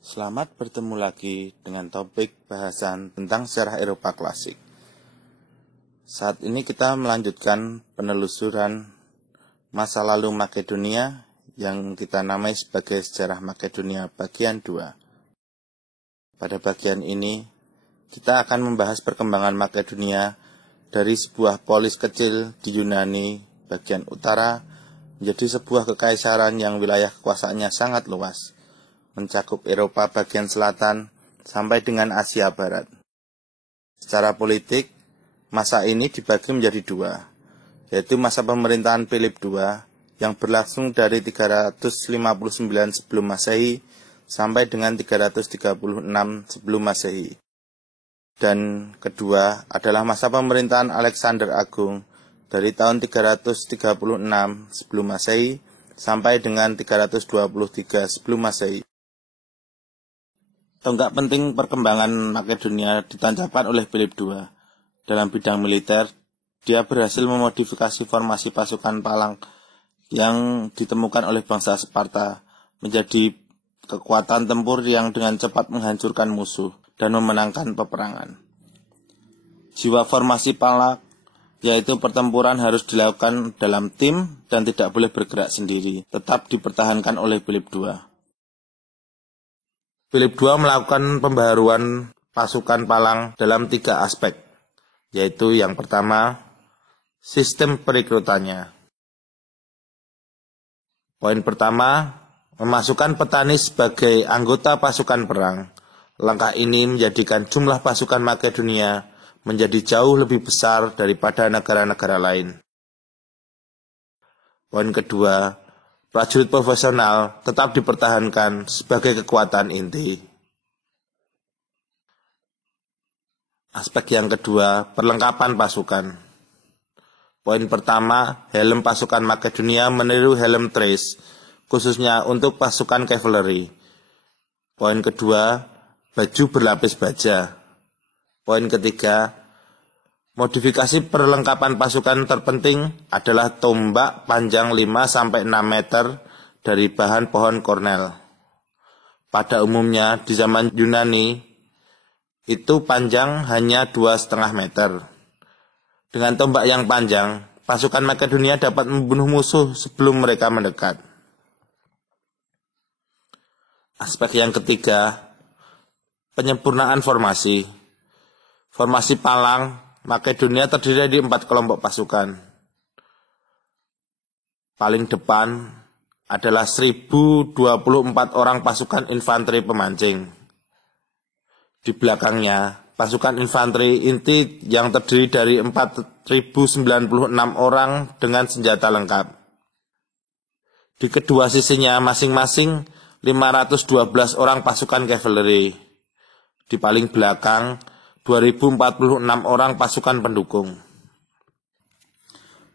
Selamat bertemu lagi dengan topik bahasan tentang sejarah Eropa klasik. Saat ini kita melanjutkan penelusuran masa lalu Makedonia yang kita namai sebagai sejarah Makedonia bagian 2. Pada bagian ini, kita akan membahas perkembangan Makedonia dari sebuah polis kecil di Yunani bagian utara menjadi sebuah kekaisaran yang wilayah kekuasaannya sangat luas, mencakup Eropa bagian selatan sampai dengan Asia Barat. Secara politik, masa ini dibagi menjadi dua, yaitu masa pemerintahan Philip II yang berlangsung dari 359 sebelum Masehi sampai dengan 336 sebelum Masehi. Dan kedua adalah masa pemerintahan Alexander Agung dari tahun 336 sebelum Masehi sampai dengan 323 sebelum Masehi. Tonggak penting perkembangan Makedonia ditancapkan oleh Philip II. Dalam bidang militer, dia berhasil memodifikasi formasi pasukan palang yang ditemukan oleh bangsa Sparta menjadi kekuatan tempur yang dengan cepat menghancurkan musuh dan memenangkan peperangan. Jiwa formasi palang, yaitu pertempuran harus dilakukan dalam tim dan tidak boleh bergerak sendiri, tetap dipertahankan oleh Philip II. Philip II melakukan pembaharuan pasukan palang dalam 3 aspek, yaitu yang pertama, sistem perekrutannya. Poin pertama, memasukkan petani sebagai anggota pasukan perang. Langkah ini menjadikan jumlah pasukan Makedonia menjadi jauh lebih besar daripada negara-negara lain. Poin kedua, prajurit profesional tetap dipertahankan sebagai kekuatan inti. Aspek yang kedua, perlengkapan pasukan. Poin pertama, helm pasukan Makedonia meniru helm Thrace, khususnya untuk pasukan kavaleri. Poin kedua, baju berlapis baja. Poin ketiga, modifikasi perlengkapan pasukan terpenting adalah tombak panjang 5-6 meter dari bahan pohon kornel. Pada umumnya di zaman Yunani, itu panjang hanya 2,5 meter. Dengan tombak yang panjang, pasukan Makedonia dapat membunuh musuh sebelum mereka mendekat. Aspek yang ketiga, penyempurnaan formasi. Formasi palang Makedonia terdiri dari 4 kelompok pasukan. Paling depan adalah 1024 orang pasukan infanteri pemancing. Di belakangnya, pasukan infanteri inti yang terdiri dari 4096 orang dengan senjata lengkap. Di kedua sisinya masing-masing 512 orang pasukan kavaleri. Di paling belakang 2046 orang pasukan pendukung.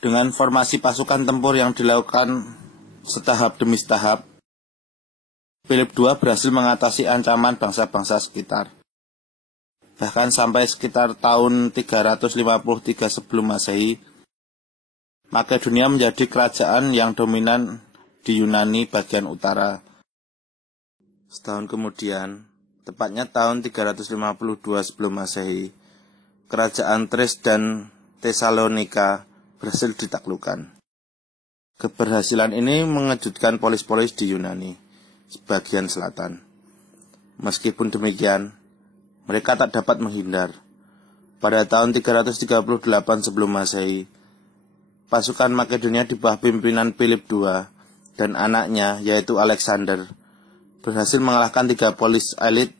Dengan formasi pasukan tempur yang dilakukan setahap demi setahap, Philip II berhasil mengatasi ancaman bangsa-bangsa sekitar. Bahkan sampai sekitar tahun 353 sebelum Masehi, Makedonia menjadi kerajaan yang dominan di Yunani bagian utara. Setahun kemudian, tepatnya tahun 352 sebelum Masehi, kerajaan Thrace dan Tesalonika berhasil ditaklukkan. Keberhasilan ini mengejutkan polis-polis di Yunani, sebagian selatan. Meskipun demikian, mereka tak dapat menghindar. Pada tahun 338 sebelum Masehi, pasukan Makedonia di bawah pimpinan Philip II dan anaknya, yaitu Alexander, berhasil mengalahkan 3 polis elit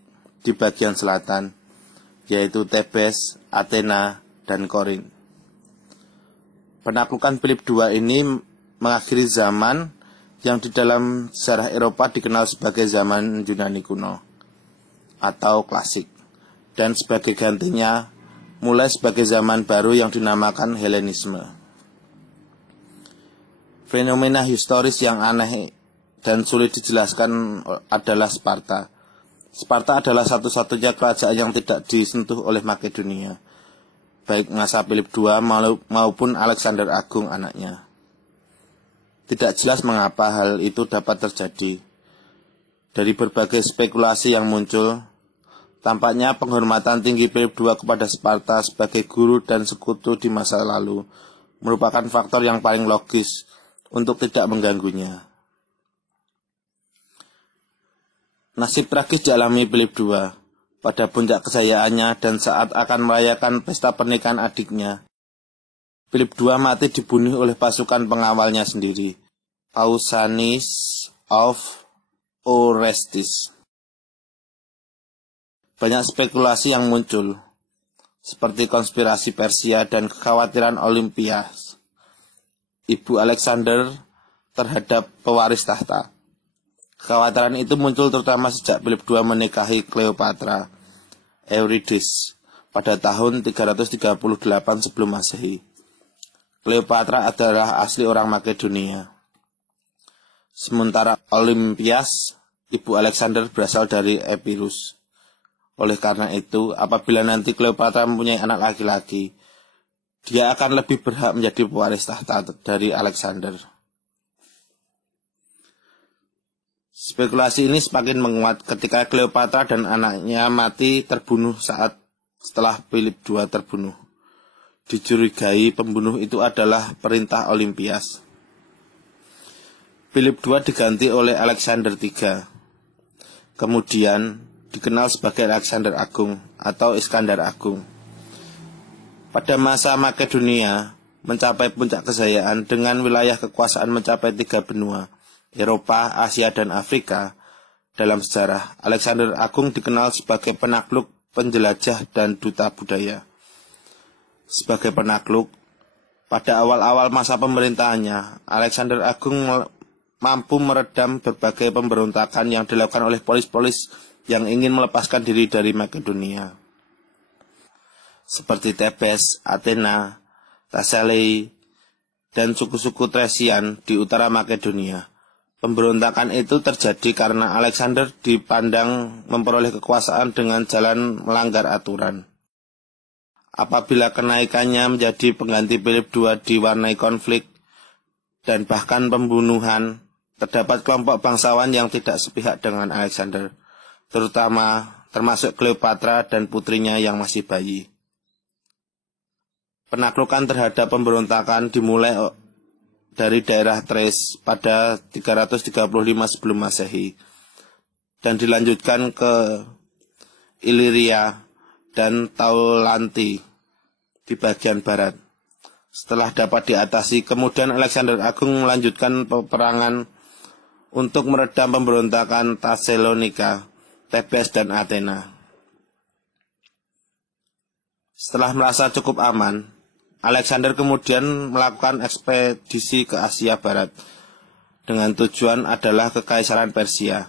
di bagian selatan, yaitu Thebes, Athena, dan Korinth. Penaklukan Philip II ini mengakhiri zaman yang di dalam sejarah Eropa dikenal sebagai zaman Yunani kuno atau klasik, dan sebagai gantinya mulai sebagai zaman baru yang dinamakan Helenisme. Fenomena historis yang aneh dan sulit dijelaskan adalah Sparta. Sparta adalah satu-satunya kerajaan yang tidak disentuh oleh Makedonia, baik masa Philip II maupun Alexander Agung anaknya. Tidak jelas mengapa hal itu dapat terjadi. Dari berbagai spekulasi yang muncul, tampaknya penghormatan tinggi Philip II kepada Sparta sebagai guru dan sekutu di masa lalu merupakan faktor yang paling logis untuk tidak mengganggunya. Nasib tragis dialami Philip II pada puncak kejayaannya dan saat akan merayakan pesta pernikahan adiknya. Philip II mati dibunuh oleh pasukan pengawalnya sendiri, Pausanias of Orestis. Banyak spekulasi yang muncul, seperti konspirasi Persia dan kekhawatiran Olympias, ibu Alexander terhadap pewaris tahta. Kekhawatiran itu muncul terutama sejak Philip II menikahi Cleopatra Eurydice pada tahun 338 sebelum Masehi. Cleopatra adalah asli orang Makedonia. Sementara Olympias, ibu Alexander, berasal dari Epirus. Oleh karena itu, apabila nanti Cleopatra mempunyai anak laki-laki, dia akan lebih berhak menjadi pewaris tahta dari Alexander. Spekulasi ini semakin menguat ketika Cleopatra dan anaknya mati terbunuh setelah Philip II terbunuh. Dicurigai pembunuh itu adalah perintah Olympias. Philip II diganti oleh Alexander III. Kemudian dikenal sebagai Alexander Agung atau Iskandar Agung. Pada masa Makedonia mencapai puncak kejayaan dengan wilayah kekuasaan mencapai 3 benua, Eropa, Asia, dan Afrika. Dalam sejarah, Alexander Agung dikenal sebagai penakluk, penjelajah, dan duta budaya. Sebagai penakluk, pada awal-awal masa pemerintahannya, Alexander Agung mampu meredam berbagai pemberontakan yang dilakukan oleh polis-polis yang ingin melepaskan diri dari Makedonia, seperti Tebes, Athena, Thessaly, dan suku-suku Thracian di utara Makedonia. Pemberontakan itu terjadi karena Alexander dipandang memperoleh kekuasaan dengan jalan melanggar aturan. Apabila kenaikannya menjadi pengganti Philip II diwarnai konflik dan bahkan pembunuhan, terdapat kelompok bangsawan yang tidak sepihak dengan Alexander, termasuk Cleopatra dan putrinya yang masih bayi. Penaklukan terhadap pemberontakan dimulai dari daerah Thrace pada 335 sebelum Masehi dan dilanjutkan ke Iliria dan Taulanti di bagian barat. Setelah dapat diatasi, kemudian Alexander Agung melanjutkan peperangan untuk meredam pemberontakan Thessalonika, Tebes, dan Athena. Setelah merasa cukup aman, Alexander kemudian melakukan ekspedisi ke Asia Barat dengan tujuan adalah Kekaisaran Persia.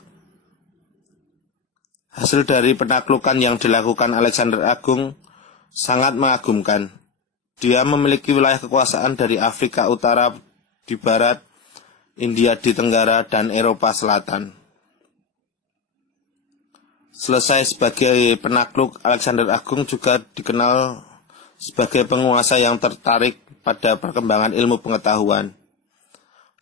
Hasil dari penaklukan yang dilakukan Alexander Agung sangat mengagumkan. Dia memiliki wilayah kekuasaan dari Afrika Utara di barat, India di tenggara, dan Eropa Selatan. Selesai sebagai penakluk, Alexander Agung juga dikenal sebagai penguasa yang tertarik pada perkembangan ilmu pengetahuan.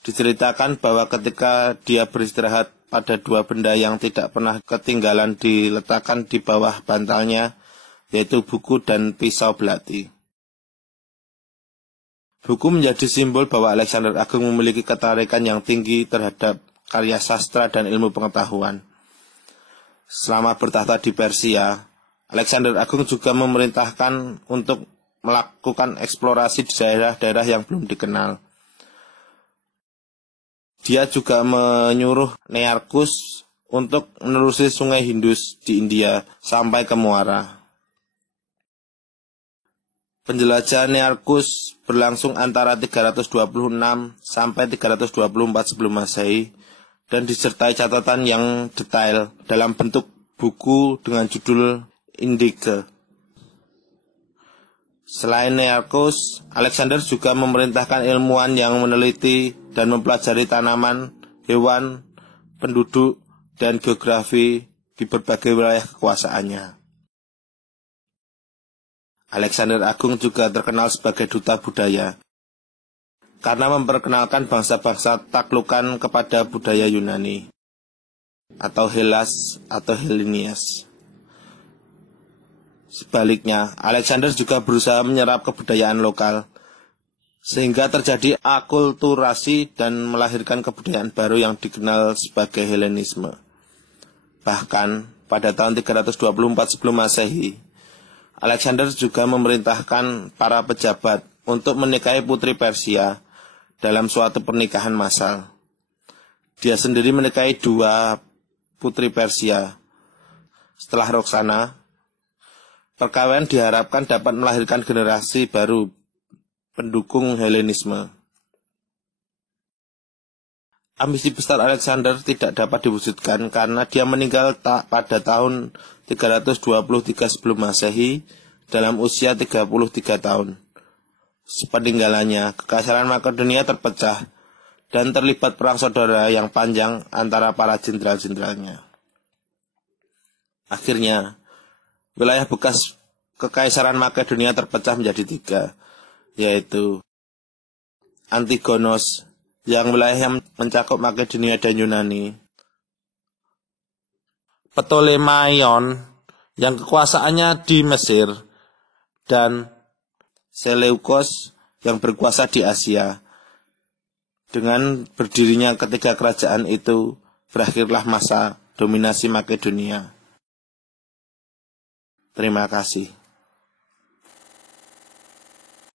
Diceritakan bahwa ketika dia beristirahat pada 2 benda yang tidak pernah ketinggalan diletakkan di bawah bantalnya, yaitu buku dan pisau belati. Buku menjadi simbol bahwa Alexander Agung memiliki ketertarikan yang tinggi terhadap karya sastra dan ilmu pengetahuan. Selama bertahta di Persia, Alexander Agung juga memerintahkan untuk melakukan eksplorasi di daerah-daerah yang belum dikenal. Dia juga menyuruh Nearchus untuk menelusuri sungai Indus di India sampai ke Muara. Penjelajahan Nearchus berlangsung antara 326 sampai 324 sebelum Masehi dan disertai catatan yang detail dalam bentuk buku dengan judul Indike. Selain Nearchus, Alexander juga memerintahkan ilmuwan yang meneliti dan mempelajari tanaman, hewan, penduduk, dan geografi di berbagai wilayah kekuasaannya. Alexander Agung juga terkenal sebagai duta budaya karena memperkenalkan bangsa-bangsa taklukan kepada budaya Yunani. atau Hellas atau Hellenias. Sebaliknya, Alexander juga berusaha menyerap kebudayaan lokal, sehingga terjadi akulturasi dan melahirkan kebudayaan baru yang dikenal sebagai Helenisme. Bahkan, pada tahun 324 sebelum Masehi, Alexander juga memerintahkan para pejabat untuk menikahi putri Persia dalam suatu pernikahan massal. Dia sendiri menikahi 2 putri Persia. Setelah Roxana, perkawinan diharapkan dapat melahirkan generasi baru pendukung Helenisme. Ambisi besar Alexander tidak dapat diwujudkan karena dia meninggal pada tahun 323 sebelum Masehi dalam usia 33 tahun. Sepeninggalannya, Kekaisaran Makedonia terpecah dan terlibat perang saudara yang panjang antara para jenderal-jenderalnya. Akhirnya, wilayah bekas Kekaisaran Makedonia terpecah menjadi 3, yaitu Antigonos, yang wilayah yang mencakup Makedonia dan Yunani, Ptolemaion, yang kekuasaannya di Mesir, dan Seleukos, yang berkuasa di Asia. Dengan berdirinya ketiga kerajaan itu, berakhirlah masa dominasi Makedonia. Terima kasih.